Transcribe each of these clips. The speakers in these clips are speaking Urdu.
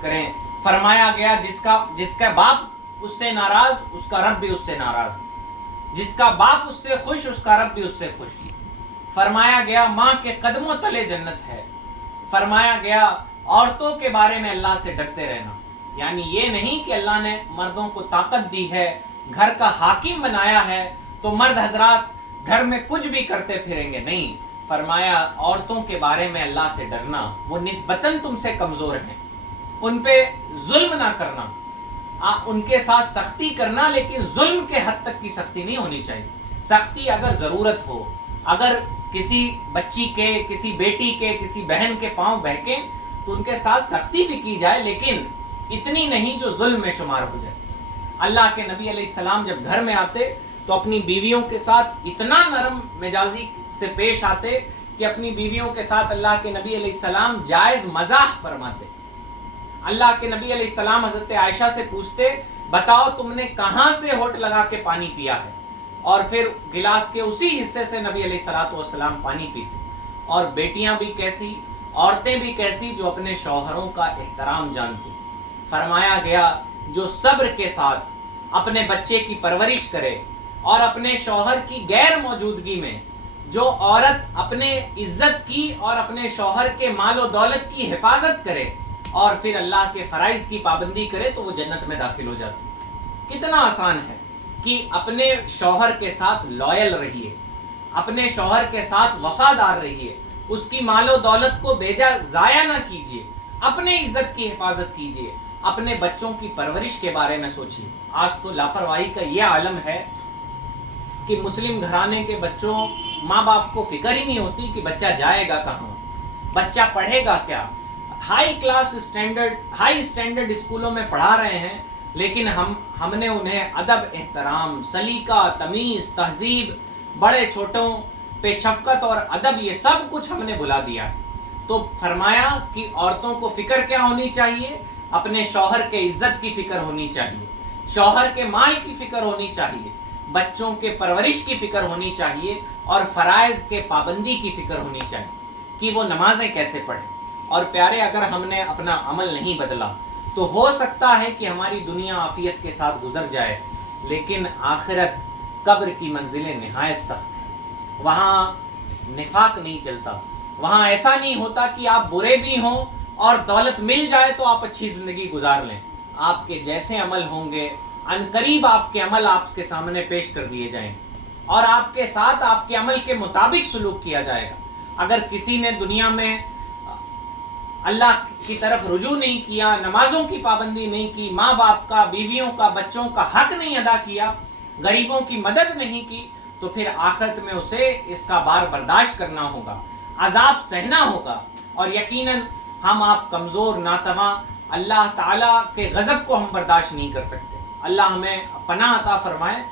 کریں. فرمایا گیا جس کا باپ اس سے ناراض اس کا رب بھی اس سے ناراض, جس کا باپ اس سے خوش اس کا رب بھی اس سے خوش. فرمایا گیا ماں کے قدموں تلے جنت ہے. فرمایا گیا عورتوں کے بارے میں اللہ سے ڈرتے رہنا, یعنی یہ نہیں کہ اللہ نے مردوں کو طاقت دی ہے, گھر کا حاکم بنایا ہے تو مرد حضرات گھر میں کچھ بھی کرتے پھریں گے, نہیں. فرمایا عورتوں کے بارے میں اللہ سے ڈرنا, وہ نسبتاً تم سے کمزور ہیں, ان پہ ظلم نہ کرنا, ان کے ساتھ سختی کرنا, لیکن ظلم کے حد تک کی سختی نہیں ہونی چاہیے. سختی اگر ضرورت ہو, اگر کسی بچی کے, کسی بیٹی کے, کسی بہن کے پاؤں بہکیں تو ان کے ساتھ سختی بھی کی جائے, لیکن اتنی نہیں جو ظلم میں شمار ہو جائے. اللہ کے نبی علیہ السلام جب گھر میں آتے تو اپنی بیویوں کے ساتھ اتنا نرم مزاجی سے پیش آتے کہ اپنی بیویوں کے ساتھ اللہ کے نبی علیہ السلام جائز مزاح فرماتے. اللہ کے نبی علیہ السلام حضرت عائشہ سے پوچھتے, بتاؤ تم نے کہاں سے ہوٹ لگا کے پانی پیا ہے, اور پھر گلاس کے اسی حصے سے نبی علیہ السلام پانی پیتے. اور بیٹیاں بھی کیسی, عورتیں بھی کیسی, جو اپنے شوہروں کا احترام جانتی. فرمایا گیا جو صبر کے ساتھ اپنے بچے کی پرورش کرے اور اپنے شوہر کی غیر موجودگی میں جو عورت اپنے عزت کی اور اپنے شوہر کے مال و دولت کی حفاظت کرے اور پھر اللہ کے فرائض کی پابندی کرے تو وہ جنت میں داخل ہو جاتی. کتنا آسان ہے کہ اپنے شوہر کے ساتھ لائل رہیے, اپنے شوہر کے ساتھ وفادار رہیے, اس کی مال و دولت کو بیجا ضائع نہ کیجیے, اپنے عزت کی حفاظت کیجیے, اپنے بچوں کی پرورش کے بارے میں سوچیے. آج تو لاپرواہی کا یہ عالم ہے کہ مسلم گھرانے کے بچوں, ماں باپ کو فکر ہی نہیں ہوتی کہ بچہ جائے گا کہاں, بچہ پڑھے گا کیا. ہائی اسٹینڈرڈ اسکولوں میں پڑھا رہے ہیں, لیکن ہم نے انہیں ادب, احترام, سلیقہ, تمیز, تہذیب, بڑے چھوٹوں پہ شفقت اور ادب, یہ سب کچھ ہم نے بھلا دیا. تو فرمایا کہ عورتوں کو فکر کیا ہونی چاہیے, اپنے شوہر کے عزت کی فکر ہونی چاہیے, شوہر کے مال کی فکر ہونی چاہیے, بچوں کے پرورش کی فکر ہونی چاہیے, اور فرائض کے پابندی کی فکر ہونی چاہیے کہ وہ نمازیں کیسے پڑھیں. اور پیارے, اگر ہم نے اپنا عمل نہیں بدلا تو ہو سکتا ہے کہ ہماری دنیا عافیت کے ساتھ گزر جائے, لیکن آخرت, قبر کی منزلیں نہایت سخت ہیں. وہاں نفاق نہیں چلتا, وہاں ایسا نہیں ہوتا کہ آپ برے بھی ہوں اور دولت مل جائے تو آپ اچھی زندگی گزار لیں. آپ کے جیسے عمل ہوں گے عنقریب آپ کے عمل آپ کے سامنے پیش کر دیے جائیں اور آپ کے ساتھ آپ کے عمل کے مطابق سلوک کیا جائے گا. اگر کسی نے دنیا میں اللہ کی طرف رجوع نہیں کیا, نمازوں کی پابندی نہیں کی, ماں باپ کا, بیویوں کا, بچوں کا حق نہیں ادا کیا, غریبوں کی مدد نہیں کی, تو پھر آخرت میں اسے اس کا بار برداشت کرنا ہوگا, عذاب سہنا ہوگا. اور یقیناً ہم آپ کمزور, ناتواں, اللہ تعالیٰ کے غضب کو ہم برداشت نہیں کر سکتے. اللہ ہمیں پناہ عطا فرمائے.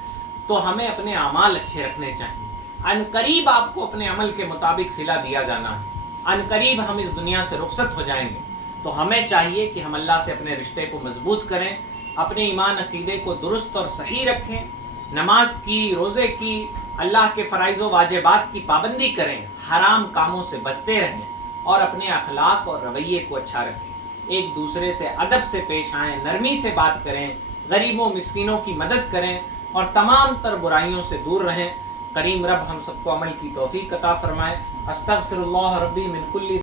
تو ہمیں اپنے اعمال اچھے رکھنے چاہیے. عنقریب آپ کو اپنے عمل کے مطابق صلہ دیا جانا ہے, عنقریب ہم اس دنیا سے رخصت ہو جائیں گے. تو ہمیں چاہیے کہ ہم اللہ سے اپنے رشتے کو مضبوط کریں, اپنے ایمان عقیدے کو درست اور صحیح رکھیں, نماز کی, روزے کی, اللہ کے فرائض و واجبات کی پابندی کریں, حرام کاموں سے بچتے رہیں اور اپنے اخلاق اور رویے کو اچھا رکھیں. ایک دوسرے سے ادب سے پیش آئیں, نرمی سے بات کریں, غریبوں مسکینوں کی مدد کریں اور تمام تر برائیوں سے دور رہیں. کریم رب ہم سب کو عمل کی توفیق عطا فرمائے. استغفر اللہ ربی من کل